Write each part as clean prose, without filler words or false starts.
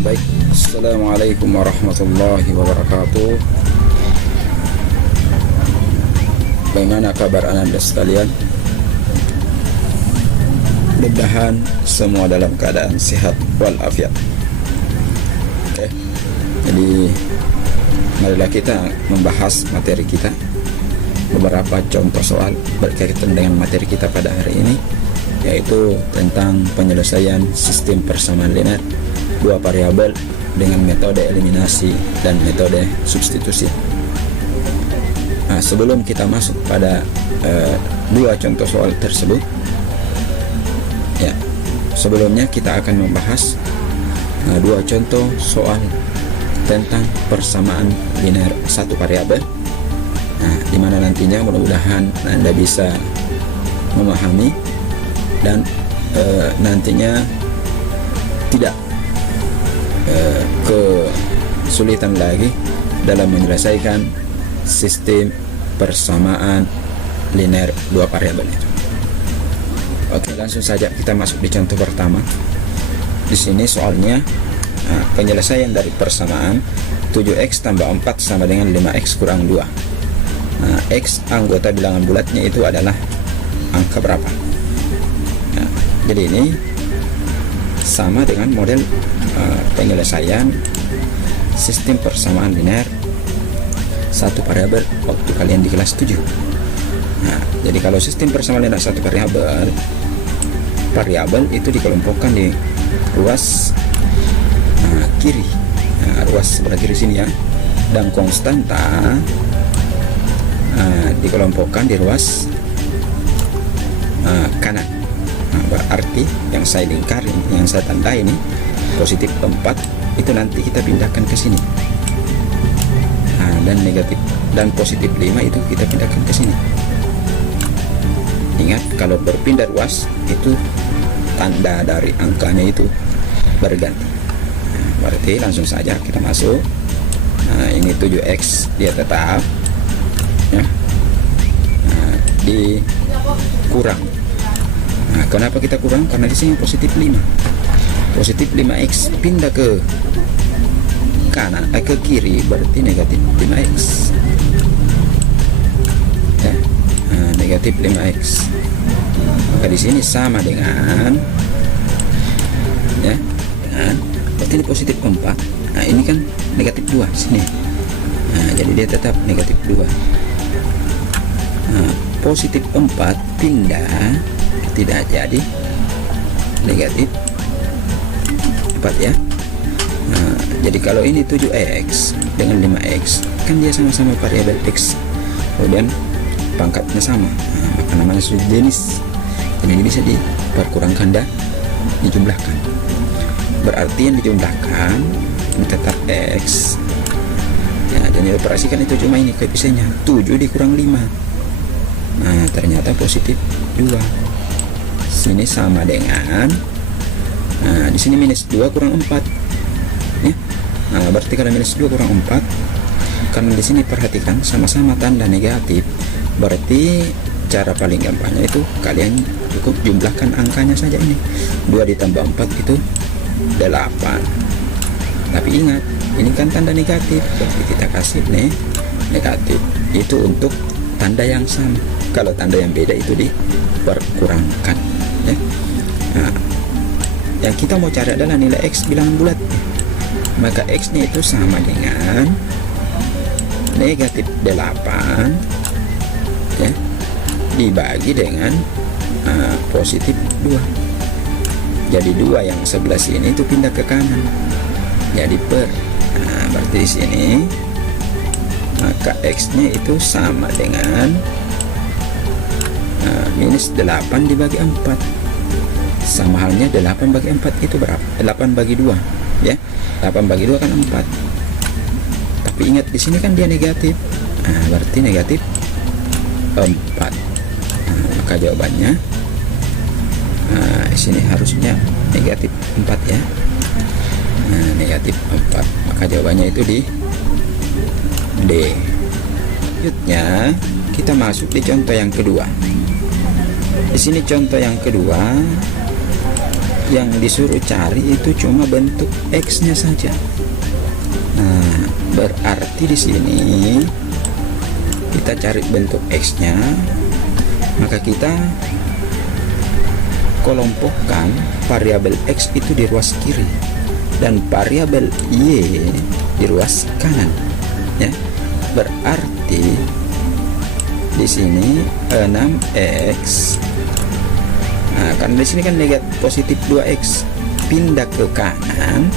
Baik, Assalamualaikum warahmatullahi wabarakatuh. Bagaimana kabar Anda sekalian? Mudah-mudahan semua dalam keadaan sehat walafiat. Oke, jadi marilah kita membahas materi kita. Beberapa contoh soal berkaitan dengan materi kita pada hari ini, yaitu tentang penyelesaian sistem persamaan linear dua variabel dengan metode eliminasi dan metode substitusi. Nah, sebelum kita masuk pada dua contoh soal tersebut, ya, sebelumnya kita akan membahas dua contoh soal tentang persamaan linear satu variabel. Nah, dimana nantinya mudah-mudahan Anda bisa memahami dan nantinya tidak kesulitan lagi dalam menyelesaikan sistem persamaan linear dua variabel itu. Oke, langsung saja kita masuk di contoh pertama. Di sini soalnya penyelesaian dari persamaan 7x tambah 4 sama dengan 5x kurang 2. Nah, x anggota bilangan bulatnya itu adalah angka berapa? Nah, jadi ini sama dengan model penyelesaian sistem persamaan linear satu variabel waktu kalian di kelas 7. Nah, jadi kalau sistem persamaan linear satu variabel itu dikelompokkan di ruas kiri, ruas sebelah kiri sini ya, dan konstanta dikelompokkan di ruas kanan. Nah, berarti yang saya lingkari, yang saya tandai ini positif 4 itu nanti kita pindahkan ke sini. Nah, dan negatif dan positif 5 itu kita pindahkan ke sini. Ingat, kalau berpindah ruas itu tanda dari angkanya itu berganti. Nah, berarti langsung saja kita masuk. Nah, ini 7x dia tetap ya. Nah, dikurang. Nah, kenapa kita kurang? Karena di sini positif 5. Positif 5x pindah ke kanan, ke kiri, berarti negatif 5x. Ya, nah, negatif 5x. Maka di sini sama dengan ya, dengan berarti ini positif 4. Nah, ini kan negatif 2 sini. Nah, jadi dia tetap negatif 2. Nah, positif 4 pindah tidak jadi negatif 4 ya. Nah, jadi kalau ini 7x dengan 5x kan dia sama-sama variabel x, kemudian pangkatnya sama, nah, maka namanya sejenis. Jadi ini bisa diperkurangkan dan dijumlahkan. Berarti yang dijumlahkan ini tetap x ya, dan dioperasikan itu cuma ini koefisiennya 7 dikurang 5. Nah, ternyata positif 2. Sini sama dengan, nah di sini minus 2 kurang 4 ya. Nah, berarti kalau minus 2 kurang 4, karena di sini perhatikan sama-sama tanda negatif, berarti cara paling gampangnya itu kalian cukup jumlahkan angkanya saja. Ini 2 ditambah 4 itu 8. Tapi ingat, ini kan tanda negatif, berarti kita kasih nih negatif itu untuk tanda yang sama. Kalau tanda yang beda itu diperkurangkan ya. Nah, yang kita mau cari adalah nilai x bilangan bulat, maka x nya itu sama dengan negatif 8 ya, dibagi dengan positif 2. Jadi 2 yang sebelah sini itu pindah ke kanan, jadi nah, berarti di sini maka x nya itu sama dengan minus 8 dibagi 4. Sama halnya 8 bagi 4 itu berapa? 8 bagi 2 ya. 8 bagi 2 kan 4. Tapi ingat di sini kan dia negatif. Nah, berarti negatif 4. Nah, maka jawabannya di sini harusnya negatif 4 ya. Nah, negatif 4. Maka jawabannya itu di D. Selanjutnya kita masuk di contoh yang kedua. Di sini contoh yang kedua yang disuruh cari itu cuma bentuk X nya saja. Nah, berarti di sini kita cari bentuk X nya, maka kita kelompokkan variabel X itu di ruas kiri dan variabel Y di ruas kanan, ya. Berarti di sini 6X. Nah, karena di sini kan negatif positif 2X, pindah ke kanan,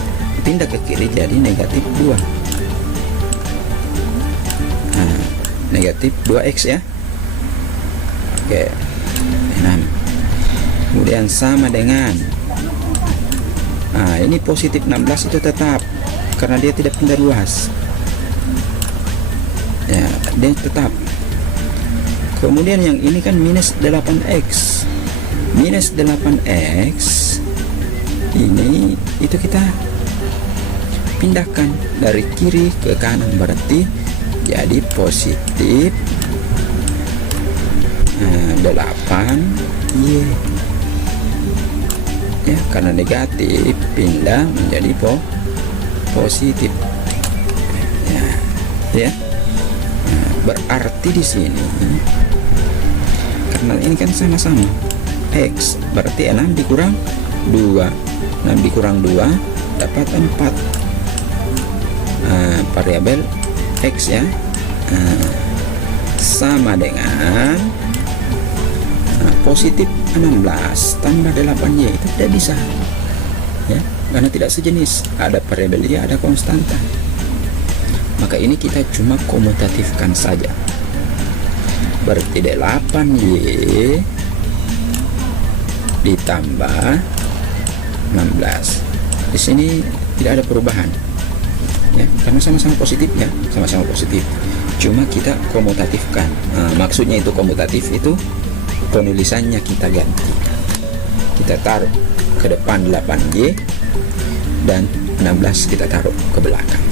pindah ke kiri jadi negatif 2. Nah, negatif 2X ya. Oke, 6. Kemudian sama dengan, nah ini positif 16 itu tetap karena dia tidak pindah ruas, ya, dia tetap. Kemudian yang ini kan minus 8X. Minus 8X ini itu kita pindahkan dari kiri ke kanan, berarti jadi positif 8Y, ya, karena negatif pindah menjadi positif, ya. Nah, berarti di sini karena ini kan sama-sama X, berarti 6 dikurang 2, 6 dikurang 2 dapat 4. Variabel X, ya, sama dengan positif 16 tambah 8Y, itu tidak bisa, ya, karena tidak sejenis, ada variabel Y, ada konstanta. Maka ini kita cuma komutatifkan saja, berarti 8Y ditambah 16. Di sini tidak ada perubahan, ya, karena sama-sama positif, ya, sama-sama positif. Cuma kita komutatifkan. Maksudnya itu komutatif itu penulisannya kita ganti. Kita taruh ke depan 8Y dan 16 kita taruh ke belakang.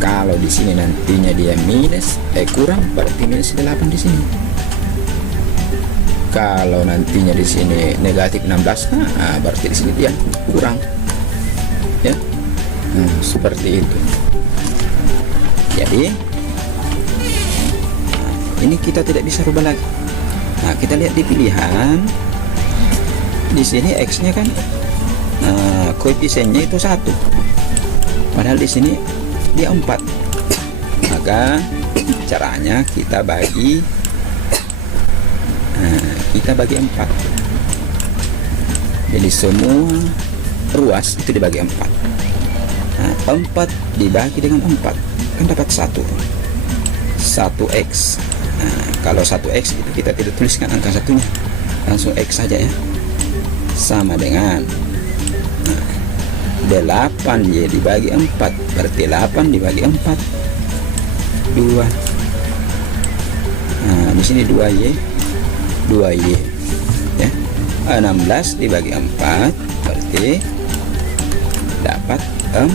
Kalau di sini nantinya dia minus kurang, berarti minus 8 di sini. Kalau nantinya di sini negatif 16, nah, berarti di sini dia kurang, ya. Seperti itu. Jadi ini kita tidak bisa rubah lagi. Nah, kita lihat di pilihan di sini X-nya kan koefisiennya itu 1, padahal di sini dia 4. Maka caranya kita bagi 4. Jadi semua ruas itu dibagi 4. Nah, 4 dibagi dengan 4 kan dapat 1X. Nah, kalau 1X itu kita tidak tuliskan angka satunya, langsung X saja, ya, sama dengan 8Y dibagi 4, berarti 8 dibagi 4 2. Nah, di sini 2Y, ya. 16 dibagi 4 berarti dapat 4.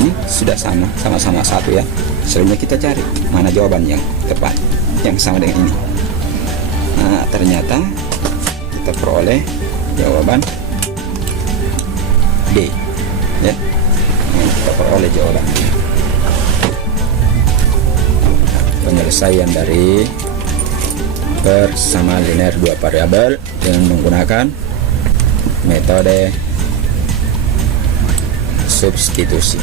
Ini sudah sama-sama 1, ya. Selanjutnya kita cari mana jawaban yang tepat yang sama dengan ini. Nah, ternyata kita peroleh jawaban D, ya. Kita peroleh jawaban D. Penyelesaian dari persamaan linear 2 variabel dengan menggunakan metode substitusi,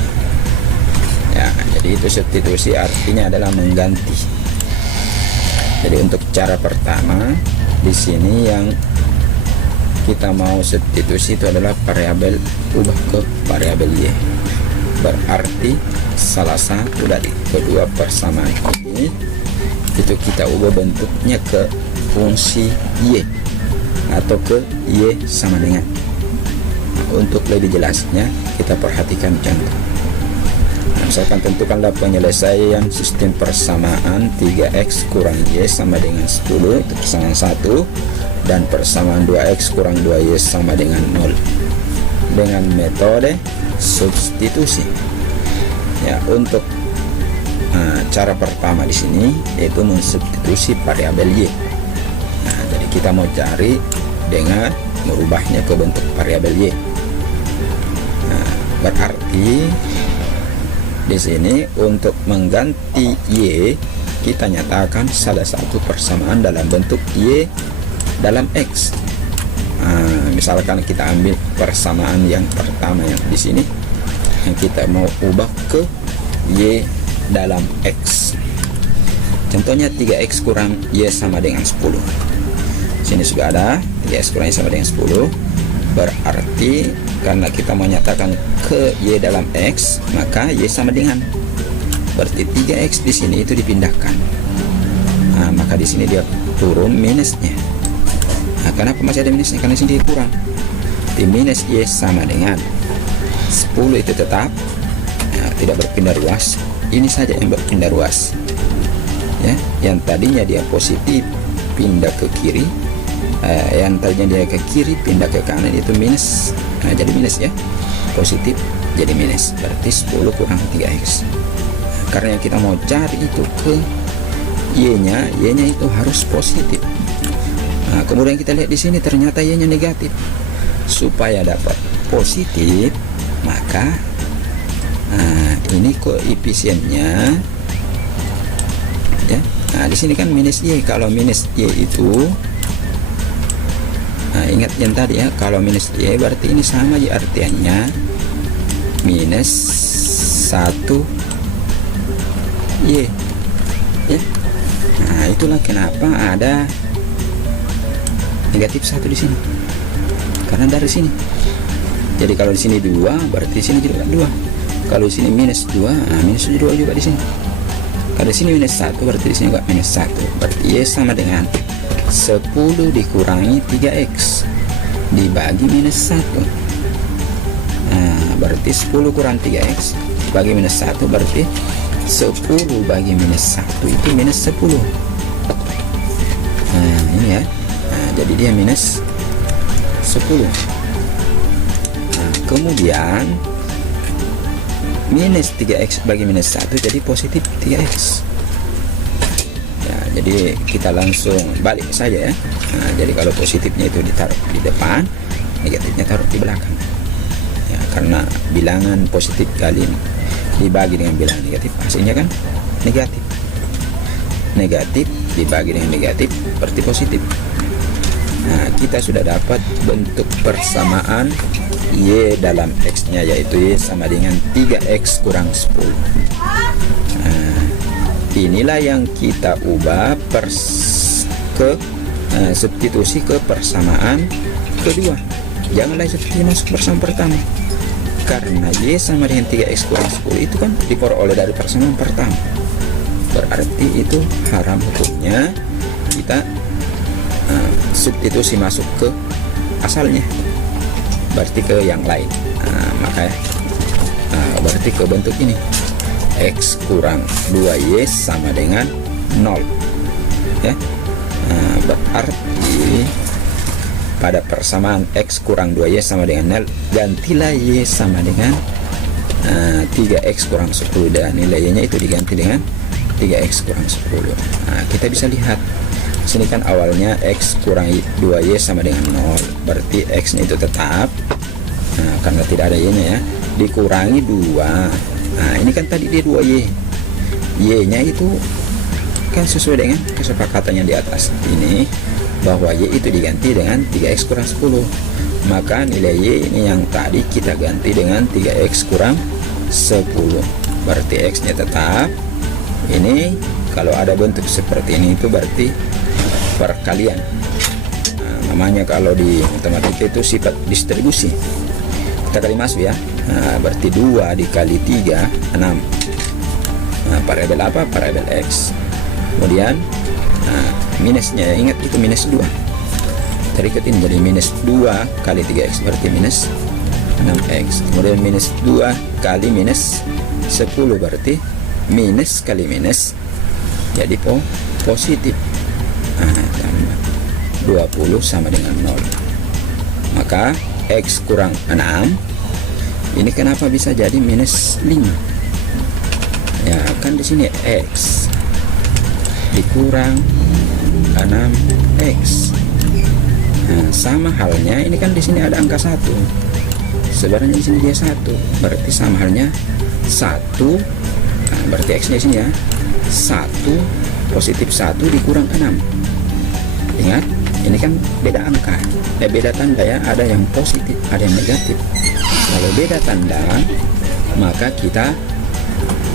ya. Jadi itu substitusi artinya adalah mengganti. Jadi untuk cara pertama di sini yang kita mau substitusi itu adalah variabel ubah ke variabel Y. Berarti salah satu dari kedua persamaan ini itu kita ubah bentuknya ke fungsi Y atau ke Y sama dengan. Untuk lebih jelasnya kita perhatikan contoh. Misalkan tentukanlah penyelesaian sistem persamaan 3x kurang y sama dengan 10, itu persamaan 1, dan persamaan 2x kurang 2y sama dengan 0 dengan metode substitusi. Ya, untuk cara pertama di sini yaitu mensubstitusi variabel y. kita mau cari dengan merubahnya ke bentuk variabel y. Nah, berarti di sini untuk mengganti y kita nyatakan salah satu persamaan dalam bentuk y dalam x. Nah, misalkan kita ambil persamaan yang pertama yang di sini, yang kita mau ubah ke y dalam x. Contohnya 3x kurang y sama dengan 10. Sini sudah ada 3x kurang y sama dengan 10. Berarti karena kita menyatakan ke y dalam x, maka y sama dengan, berarti 3x di sini itu dipindahkan. Nah, maka di sini dia turun minusnya. Nah, kenapa masih ada minusnya? Karena di sini kurang. Di minus y sama dengan 10 itu tetap, nah, tidak berpindah ruas. Ini saja yang berpindah ruas. Ya, yang tadinya dia positif pindah ke kiri, yang tadinya dia ke kiri pindah ke kanan, itu minus. Nah, jadi minus ya, positif jadi minus, berarti 10 kurang 3x. Karena yang kita mau cari itu ke y nya itu harus positif. Nah, kemudian kita lihat di sini ternyata y nya negatif. Supaya dapat positif, maka ini koefisiennya ya. Nah, di sini kan minus y. Kalau minus y itu, nah, ingat yang tadi ya, kalau minus y berarti ini sama y, artinya minus 1 y ya. Nah, itulah kenapa ada negatif 1 di sini, karena dari sini. Jadi kalau di sini 2, berarti di sini juga 2. Kalau di sini minus 2, nah, minus 2 juga di sini. Kalau di sini minus 1, berarti di sini juga minus 1. Berarti y sama dengan 10 dikurangi 3x dibagi minus 1. Nah, berarti 10 kurang 3x bagi minus 1, berarti 10 bagi minus 1 itu minus 10. Nah, ini ya. Nah, jadi dia minus 10. Nah, kemudian minus 3x bagi minus 1 jadi positif 3x ya. Jadi kita langsung balik saja ya. Nah, jadi kalau positifnya itu ditaruh di depan, negatifnya taruh di belakang ya, karena bilangan positif kali dibagi dengan bilangan negatif hasilnya kan negatif. Negatif dibagi dengan negatif berarti positif. Nah, kita sudah dapat bentuk persamaan y dalam x nya, yaitu y sama dengan 3x kurang 10. Nah, inilah yang kita ubah substitusi ke persamaan kedua. Janganlah substitusi masuk persamaan pertama, karena y sama dengan 3x kurang 10 itu kan diperoleh dari persamaan pertama. Berarti itu haram hukumnya kita substitusi masuk ke asalnya, berarti ke yang lain. Nah, maka berarti ke bentuk ini, x kurang 2y sama dengan 0 ya. Nah, berarti pada persamaan x kurang 2y sama dengan 0, gantilah y sama dengan 3x kurang 10, dan nilai y nya itu diganti dengan 3x kurang 10. Nah, kita bisa lihat sini kan awalnya x kurang 2y sama dengan 0, berarti x nya itu tetap. Nah, karena tidak ada y nya ya, dikurangi 2. Nah, ini kan tadi dia 2y, y nya itu kan sesuai dengan kesepakatannya di atas ini, bahwa y itu diganti dengan 3x kurang 10. Maka nilai y ini yang tadi kita ganti dengan 3x kurang 10, berarti x nya tetap. Ini kalau ada bentuk seperti ini itu berarti perkalian. Nah, namanya kalau di matematika itu sifat distribusi. Kita kali masuk ya. Nah, berarti 2 dikali 3 6. Nah, variabel apa? Variabel x. Kemudian minusnya, ingat itu minus 2. Kita ikutin jadi minus 2 kali 3x berarti minus 6x. Kemudian minus 2 kali minus 10 berarti minus kali minus jadi positif. Tambah 20 sama dengan 0. Maka x kurang 6 ini kenapa bisa jadi minus 5 ya, kan di sini x dikurang 6x Nah, sama halnya ini kan di sini ada angka 1. Sebenarnya di sini dia 1, berarti sama halnya 1. Nah, berarti X nya di sini ya 1 positif 1 dikurang 6. Ingat, ini kan beda angka, beda tanda ya, ada yang positif, ada yang negatif. Kalau beda tanda, maka kita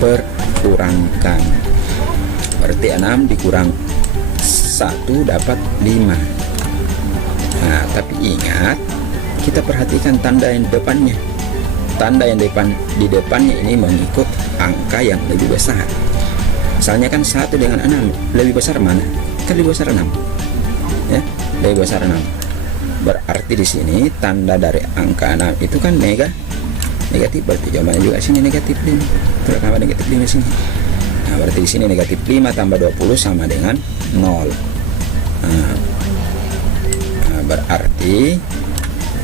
perkurangkan. Berarti 6 dikurang 1 dapat 5. Nah, tapi ingat, kita perhatikan tanda yang depannya. Tanda yang di depannya ini mengikut angka yang lebih besar. Misalnya kan 1 dengan 6, lebih besar mana? Kan lebih besar 6. Ya, lebih besar 6. Berarti di sini tanda dari angka 6 itu kan negatif, berarti jawabannya juga sini negatif 5. Kenapa negatif 5 sini? Nah, berarti di sini negatif 5 tambah 20 sama dengan 0. Nah, berarti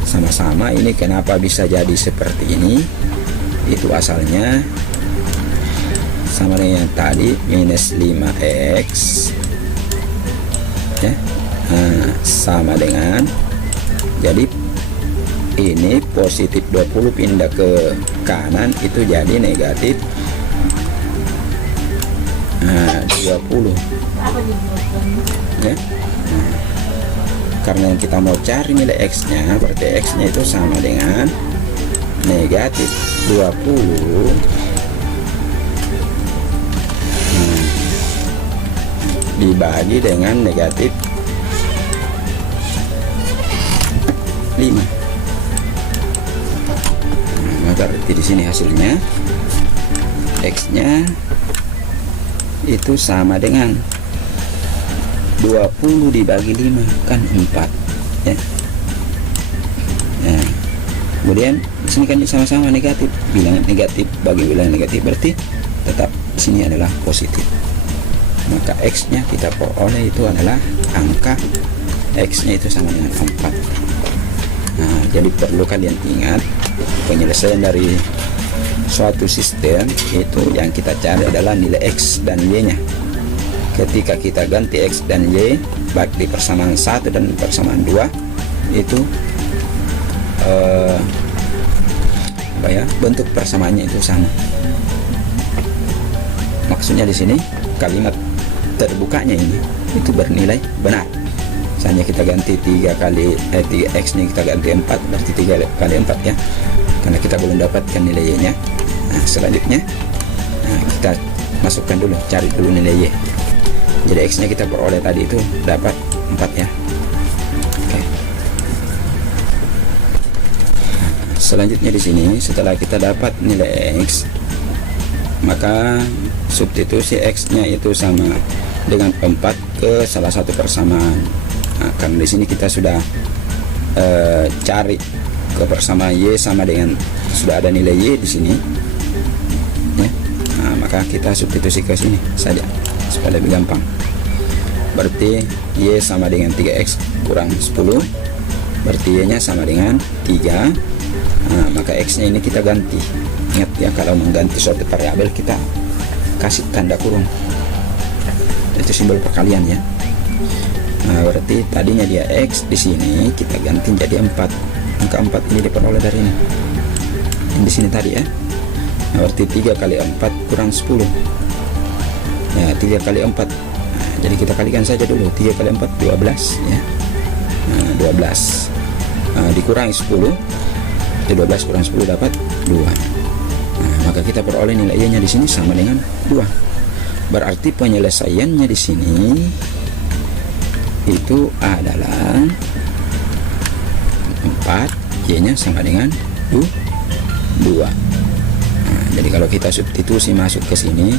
sama-sama ini kenapa bisa jadi seperti ini? Itu asalnya sama dengan yang tadi, minus 5x ya. Nah, sama dengan, jadi ini positif 20 pindah ke kanan itu jadi negatif 20 ya. Nah, karena yang kita mau cari nilai X nya, berarti X nya itu sama dengan negatif 20 dibagi dengan negatif 5. Maka berarti di sini hasilnya X nya itu sama dengan 20 dibagi 5 kan 4 ya. Nah, kemudian di sini kan sama-sama negatif, bilangan negatif bagi bilangan negatif, berarti tetap di sini adalah positif. Maka X nya kita peroleh itu adalah angka X nya itu sama dengan 4. Nah, jadi perlu kalian ingat, penyelesaian dari suatu sistem itu yang kita cari adalah nilai X dan Y nya. Ketika kita ganti X dan Y baik di persamaan 1 dan persamaan 2 itu bentuk persamaannya itu sama. Maksudnya di sini kalimat terbukanya ini itu bernilai benar. Misalnya kita ganti 3 X nya kita ganti 4, berarti 3 kali 4 ya, karena kita belum dapatkan nilai Y nya. Nah, selanjutnya kita masukkan dulu, cari dulu nilai Y. Jadi X nya kita peroleh tadi itu dapat 4 ya. Oke. Selanjutnya di sini setelah kita dapat nilai X, maka substitusi X nya itu sama dengan 4 ke salah satu persamaan. Nah, karena di sini kita sudah cari ke persamaan Y sama dengan, sudah ada nilai Y di sini ya. Nah, maka kita substitusi ke sini saja supaya lebih gampang. Berarti Y sama dengan 3X kurang 10, berarti Y nya sama dengan 3. Nah, maka X nya ini kita ganti. Ingat ya, kalau mengganti suatu variabel kita kasih tanda kurung, itu simbol perkalian ya. Nah, berarti tadinya dia X, di sini kita ganti jadi 4. Angka 4 ini diperoleh dari ini. Yang di sini tadi ya. Nah, berarti 3 kali 4 kurang 10. Ya, 3 kali 4. Nah, jadi kita kalikan saja dulu. 3 kali 4 12 ya. Nah, 12. Nah, dikurangi 10. 12 kurang 10 dapat 2. Nah, maka kita peroleh nilai Y-nya di sini sama dengan 2. Berarti penyelesaiannya di sini itu adalah 4, Y-nya sama dengan 2. Nah, jadi kalau kita substitusi masuk ke sini,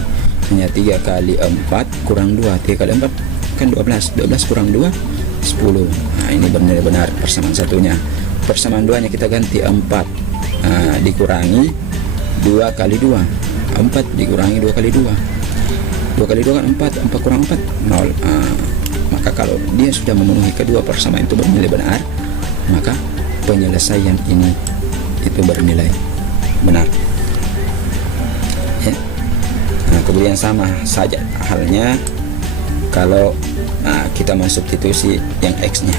hanya 3 kali 4 kurang 2. 3 kali 4 kan 12. 12 kurang 2 10. Nah, ini benar-benar persamaan satunya. Persamaan 2 nya kita ganti 4. Nah, dikurangi 2 kali 2. 4 dikurangi 2 kali 2. 2 kali 2 kan 4. 4 kurang 4 0. Maka kalau dia sudah memenuhi kedua persamaan itu bernilai benar, maka penyelesaian ini itu bernilai benar ya. Nah, kemudian sama saja halnya kalau kita mensubstitusi yang X nya.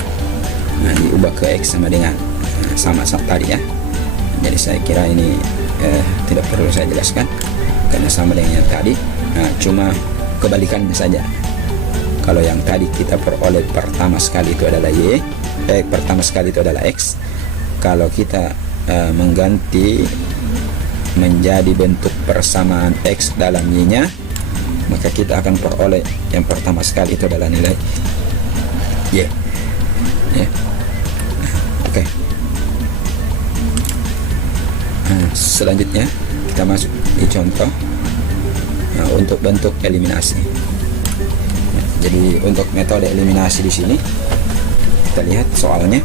Nah, diubah ke X sama dengan sama tadi ya. Jadi saya kira ini tidak perlu saya jelaskan karena sama dengan yang tadi. Nah, cuma kebalikannya saja. Kalau yang tadi kita peroleh pertama sekali itu adalah Y, pertama sekali itu adalah X. Kalau kita mengganti menjadi bentuk persamaan X dalam Y-nya, maka kita akan peroleh yang pertama sekali itu adalah nilai Y. Ya. Oke. Selanjutnya kita masuk di contoh untuk bentuk eliminasi. Jadi untuk metode eliminasi di sini kita lihat soalnya.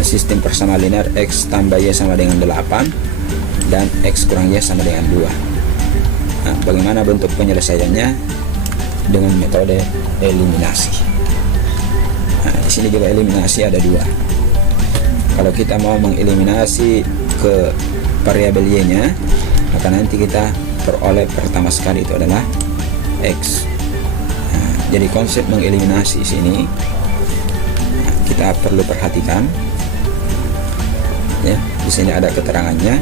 Sistem persamaan linear X tambah Y sama dengan 8 dan X kurang Y sama dengan 2. Bagaimana bentuk penyelesaiannya dengan metode eliminasi? Di sini juga eliminasi ada dua. Kalau kita mau mengeliminasi ke variabel Y-nya, maka nanti kita peroleh pertama sekali itu adalah X. Jadi konsep mengeliminasi sini kita perlu perhatikan. Ya, di sini ada keterangannya,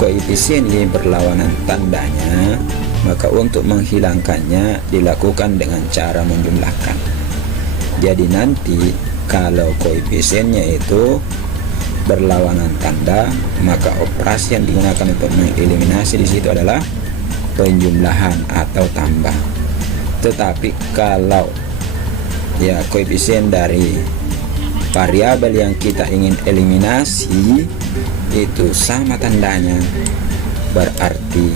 koefisien Y berlawanan tandanya, maka untuk menghilangkannya dilakukan dengan cara menjumlahkan. Jadi nanti kalau koefisiennya itu berlawanan tanda, maka operasi yang digunakan untuk mengeliminasi di situ adalah penjumlahan atau tambah. Tetapi kalau ya koefisien dari variabel yang kita ingin eliminasi itu sama tandanya, berarti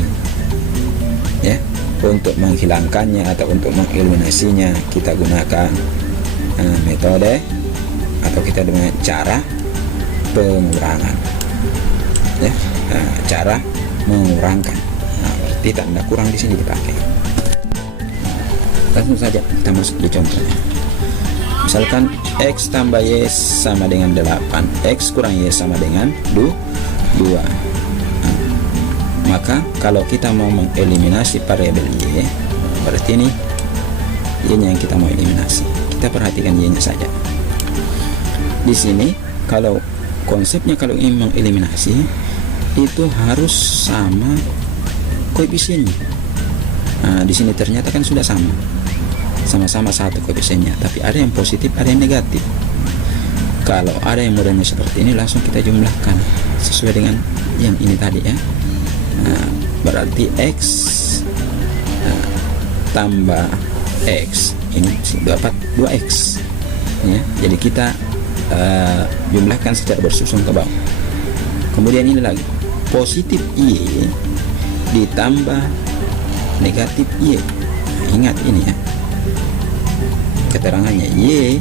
ya untuk menghilangkannya atau untuk mengeliminasinya kita gunakan metode atau kita dengan cara pengurangan ya, cara mengurangkan. Berarti tanda kurang di sini dipakai. Langsung saja kita masuk di contohnya. Misalkan X tambah Y sama dengan 8, X kurang Y sama dengan 2. Maka kalau kita mau mengeliminasi variabel Y, berarti ini Y-nya yang kita mau eliminasi. Kita perhatikan Y-nya saja. Di sini kalau konsepnya kalau ingin mengeliminasi itu harus sama koefisiennya. Di sini ternyata kan sudah sama-sama satu koefisiennya, tapi ada yang positif, ada yang negatif. Kalau ada yang modelnya seperti ini, langsung kita jumlahkan sesuai dengan yang ini tadi ya. Berarti X tambah X ini dapat 2X ya. Jadi kita jumlahkan secara bersusun ke bawah. Kemudian ini lagi positif Y ditambah negatif Y. Ingat ini ya, keterangannya Y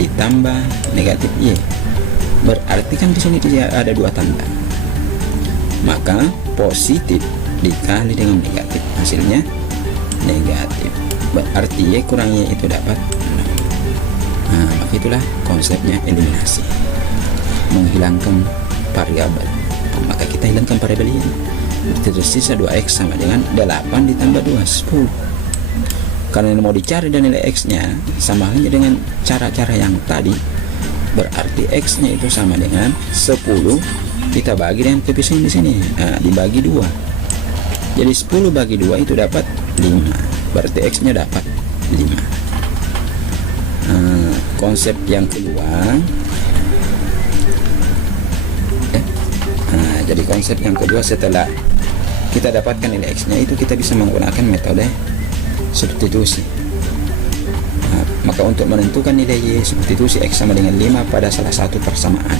ditambah negatif Y, berarti kan di sini ada dua tanda, maka positif dikali dengan negatif hasilnya negatif, berarti Y kurang Y itu dapat 0. Maka itulah konsepnya eliminasi, menghilangkan variabel. Maka kita hilangkan variabel ini, tersisa 2X sama dengan 8 ditambah 2, 10. Karena mau dicari dan nilai X nya sama halnya dengan cara-cara yang tadi, berarti X nya itu sama dengan 10 kita bagi dengan koefisien di sini, dibagi 2. Jadi 10 bagi 2 itu dapat 5, berarti X nya dapat 5. Konsep yang kedua jadi konsep yang kedua, setelah kita dapatkan nilai X nya itu kita bisa menggunakan metode substitusi. Maka untuk menentukan nilai Y, substitusi X sama dengan 5 pada salah satu persamaan.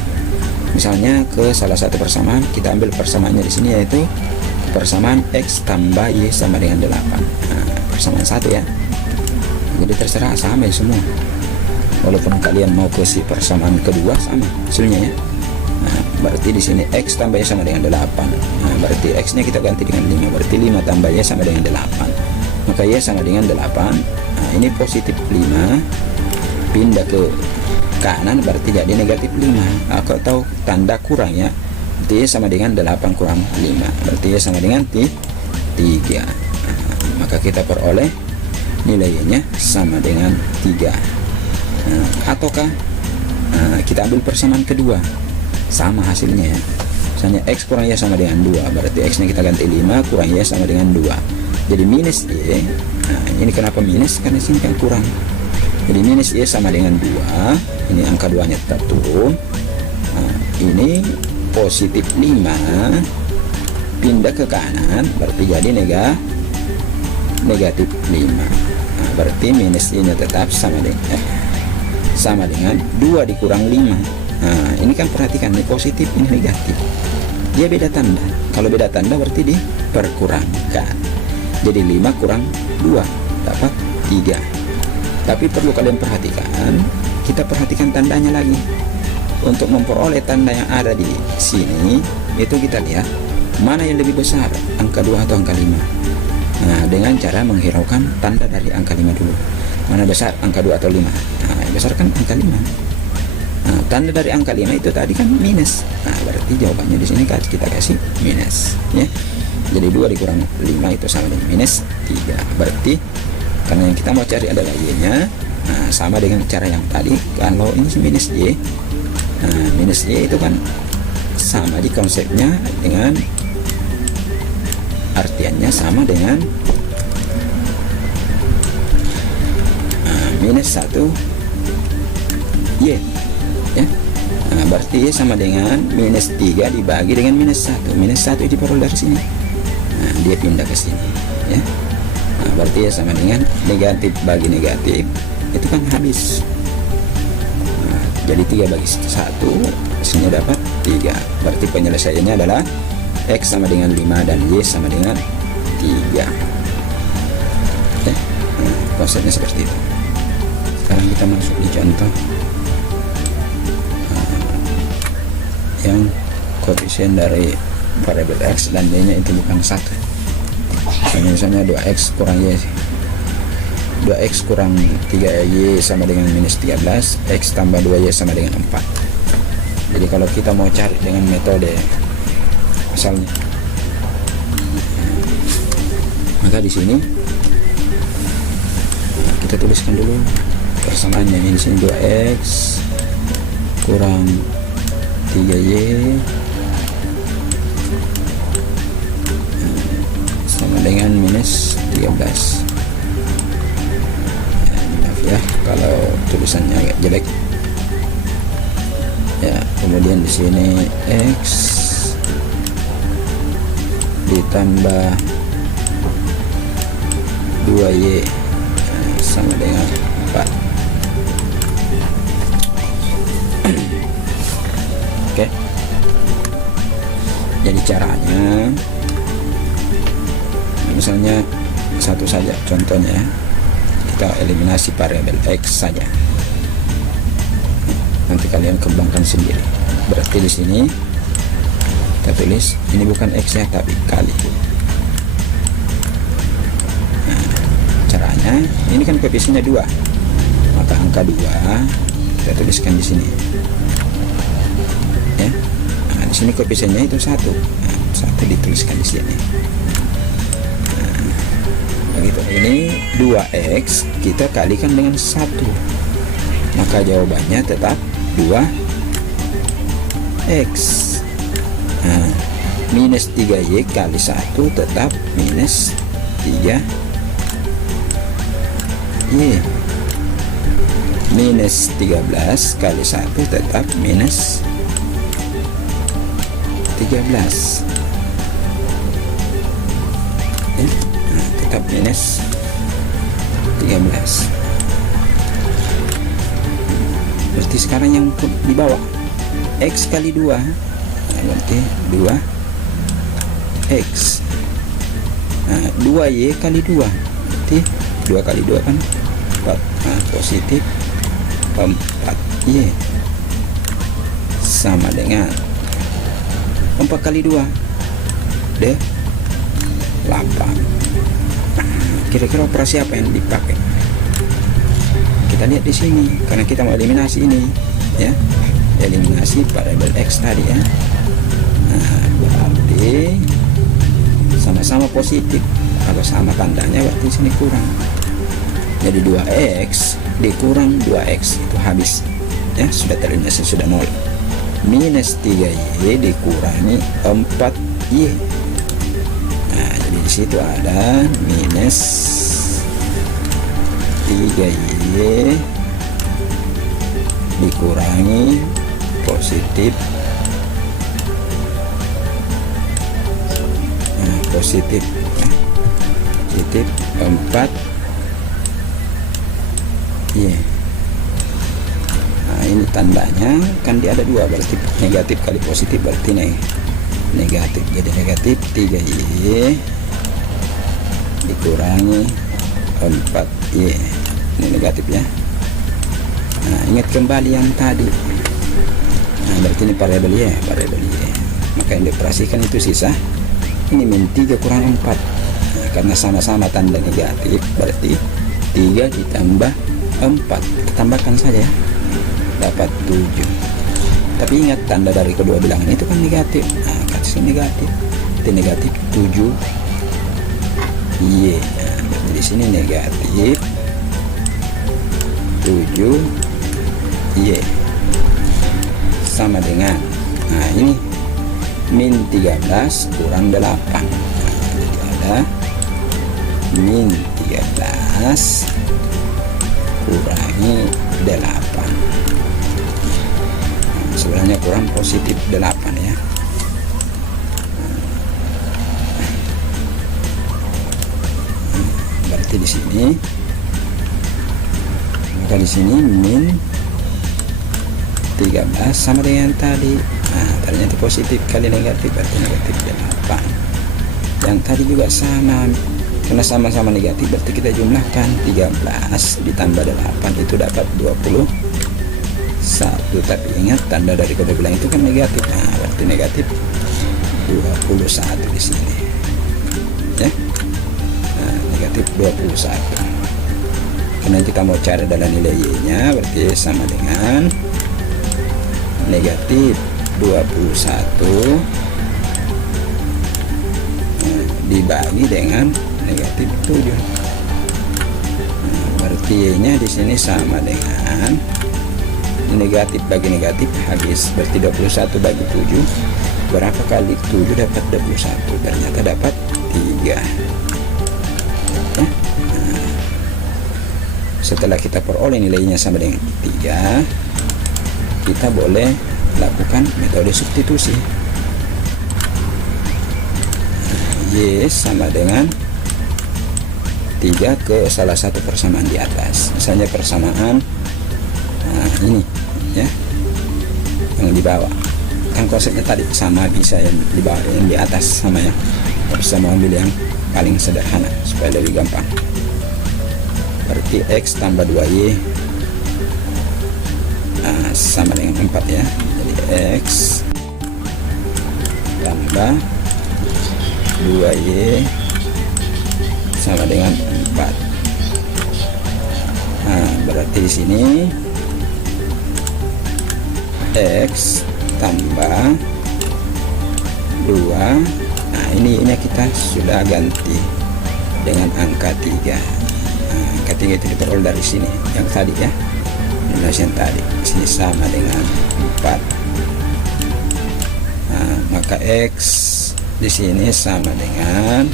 Misalnya ke salah satu persamaan, kita ambil persamaannya di sini, yaitu persamaan X tambah Y sama dengan 8. Persamaan satu ya, jadi terserah sama ya semua, walaupun kalian mau ke si persamaan kedua sama hasilnya ya. Berarti di sini X tambah Y sama dengan 8. Berarti X nya kita ganti dengan 5, berarti 5 tambah Y sama dengan 8. Maka Y sama dengan 8. Ini positif 5 pindah ke kanan, berarti jadi negatif 5. Kalau tahu tanda kurang ya, berarti Y sama dengan 8 kurang 5, berarti Y sama dengan 3. Maka kita peroleh nilainya sama dengan 3. Ataukah kita ambil persamaan kedua, sama hasilnya ya. Misalnya X kurang Y sama dengan 2, berarti X nya kita ganti 5, kurang Y sama dengan 2, jadi minus Y. Nah ini kenapa minus, karena sini kan kurang, jadi minus Y sama dengan 2, ini angka 2 nya tetap turun. Nah, ini positif 5 pindah ke kanan, berarti jadi negatif 5. Nah, berarti minus Y nya tetap sama dengan 2 dikurang 5. Nah ini kan perhatikan, ini positif ini negatif, dia beda tanda. Kalau beda tanda berarti diperkurangkan, jadi 5 kurang 2 dapat 3. Tapi perlu kalian perhatikan, kita perhatikan tandanya lagi. Untuk memperoleh tanda yang ada di sini, itu kita lihat mana yang lebih besar, angka 2 atau angka 5. Nah dengan cara menghiraukan tanda dari angka 5 dulu. Mana besar, angka 2 atau 5? Nah yang besar kan angka 5. Nah, tanda dari angka 5 itu tadi kan minus. Nah berarti jawabannya di sini kita kasih minus ya. Jadi 2 dikurang 5 itu sama dengan minus 3. Berarti karena yang kita mau cari adalah Y nya, nah, sama dengan cara yang tadi. Kalau ini minus Y, nah, minus Y itu kan sama di konsepnya dengan artiannya sama dengan minus 1 Y ya. Nah, berarti sama dengan minus 3 dibagi dengan minus 1. Minus 1 diperoleh dari sini. Nah, dia pindah ke sini ya. Nah, berarti sama dengan negatif bagi negatif, itu kan habis. Nah, jadi 3 bagi 1, hasilnya dapat 3. Berarti penyelesaiannya adalah X sama dengan 5 dan Y sama dengan 3 ya. Nah, konsepnya seperti itu. Sekarang kita masuk di contoh yang koefisien dari variabel X dan Y nya itu bukan 1. Misalnya 2X kurang Y, 2X kurang 3Y sama dengan minus 13, X tambah 2Y sama dengan 4. Jadi kalau kita mau cari dengan metode asalnya, maka di sini kita tuliskan dulu persamaannya. Ini di sini 2X kurang 3Y sama dengan minus 13 ya, maaf ya kalau tulisannya agak jelek ya. Kemudian di sini X ditambah 2Y sama dengan 4. Oke. Jadi caranya, misalnya satu saja contohnya, kita eliminasi variabel X saja. Nanti kalian kembangkan sendiri. Berarti di sini kita tulis ini bukan X ya, tapi kali. Nah, caranya ini kan koefisiennya 2, maka angka 2 kita tuliskan di sini. Ya. Nah, di sini koefisiennya itu 1. Nah, 1 dituliskan di sini. Nah, begitu. Ini 2X kita kalikan dengan 1. Maka jawabannya tetap 2X. Nah, minus 3Y kali 1 tetap minus 3Y. Minus 13 kali 1 tetap minus 13 ya. Nah, tetap minus 13. Berarti sekarang yang di bawah X kali 2, nah, berarti 2X. Nah, 2Y kali 2 berarti 2 kali 2 kan 4. Nah, positif 4Y sama dengan 4 kali 2 D 8. Kira-kira operasi apa yang dipakai? Kita lihat di sini, karena kita mau eliminasi ini ya, eliminasi variabel X tadi ya. Nah, berarti sama-sama positif. Kalau sama tandanya berarti sini kurang. Jadi 2X dikurang 2X itu habis. ya, sudah terlinasi sudah 0. Minus 3Y dikurangi 4Y. Nah, jadi di situ ada minus 3Y dikurangi positif positif 4Y. Nah, ini tandanya kan dia ada 2, berarti negatif kali positif berarti negatif. Jadi negatif 3Y dikurangi 4Y. Ini negatif ya. Nah, ingat kembali yang tadi. Nah, berarti ini variabel Y. Maka yang dioperasikan itu sisa. Ini min 3 kurang 4. Nah, karena sama-sama tanda negatif, berarti 3 ditambah 4. Kita tambahkan saja ya. Dapat 7. Tapi ingat tanda dari kedua bilangan itu kan negatif. Nah, kasih negatif. Itu negatif 7Y. Nah, berarti di sini negatif 7Y sama dengan, nah ini min 13 kurang 8. Nah, jadi ada min 13 kurangi 8. Nah, sebenarnya kurang positif 8 ya. Berarti di sini, maka di sini min 13 sama dengan tadi. Nah, ternyata positif kali negatif berarti negatif 8. Yang tadi juga sama, karena sama-sama negatif berarti kita jumlahkan 13 ditambah 8 itu dapat 21. Tapi ingat tanda dari kedua bilangan itu kan negatif. Nah, berarti negatif 21 di sini ya. Nah, negatif 21. Karena kita mau cari adalah nilai Y-nya, berarti sama dengan negatif 21 dibagi dengan negatif 7. Nah, berarti Y-nya di sini sama dengan negatif bagi negatif habis, berarti 21 bagi 7. Berapa kali 7 dapat 21? Ternyata dapat 3. Ya? Nah, setelah kita peroleh nilainya sama dengan 3, kita boleh lakukan metode substitusi. Y sama dengan 3 ke salah satu persamaan di atas. Misalnya persamaan ini ya, yang di bawah. Kan konsepnya tadi sama, bisa yang di bawah yang di atas sama ya. Kita bisa mengambil yang paling sederhana supaya lebih gampang. Berarti X tambah 2Y sama dengan 4 ya. Jadi X tambah 2Y sama dengan 4. Nah, berarti di sini X tambah 2. Nah, ini kita sudah ganti dengan angka 3. Nah, angka 3 itu diperoleh dari sini yang tadi ya. Yang tadi sini sama dengan 4. Nah, maka X di sini sama dengan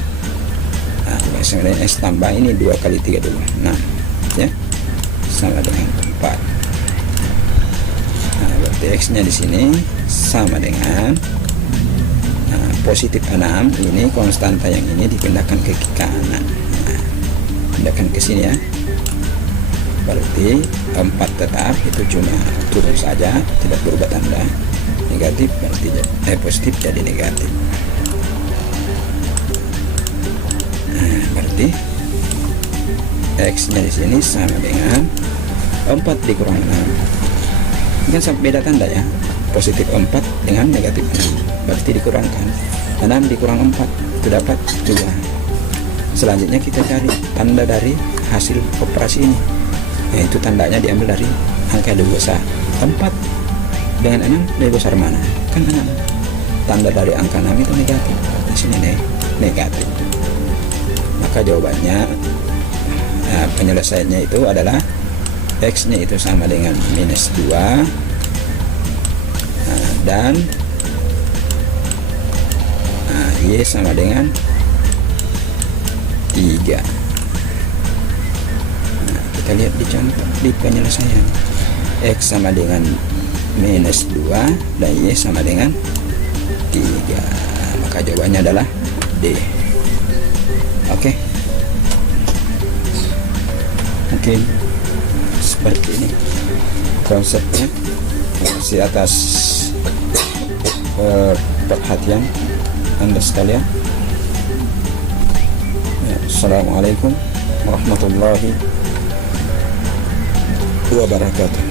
X tambah ini 2 kali 3 dulu 6 ya, sama dengan 4. Nah, berarti X nya di sini sama dengan positif 6. Ini konstanta yang ini dipindahkan ke kanan. Nah, pindahkan ke sini ya. Berarti 4 tetap, itu cuma turun saja, tidak berubah tanda. Negatif berarti positif jadi negatif. Nah, berarti X nya di sini sama dengan 4 dikurang 6. Ini kan beda tanda ya, positif 4 dengan negatif 6, berarti dikurangkan 6 dikurang 4 itu dapat 2. Selanjutnya kita cari tanda dari hasil operasi ini, yaitu tandanya diambil dari angka lebih besar. 4 dengan 6 lebih besar mana? Kan 6. Tanda dari angka 6 itu negatif, di sini negatif. Maka jawabannya penyelesaiannya itu adalah X nya itu sama dengan minus 2, dan Y sama dengan 3. Kita lihat di contoh di penyelesaian. X sama dengan minus 2 dan Y sama dengan 3, maka jawabannya adalah D. Oke. Mungkin seperti ini konsepnya. Terima kasih atas perhatian Anda sekalian. Assalamualaikum warahmatullahi wabarakatuh.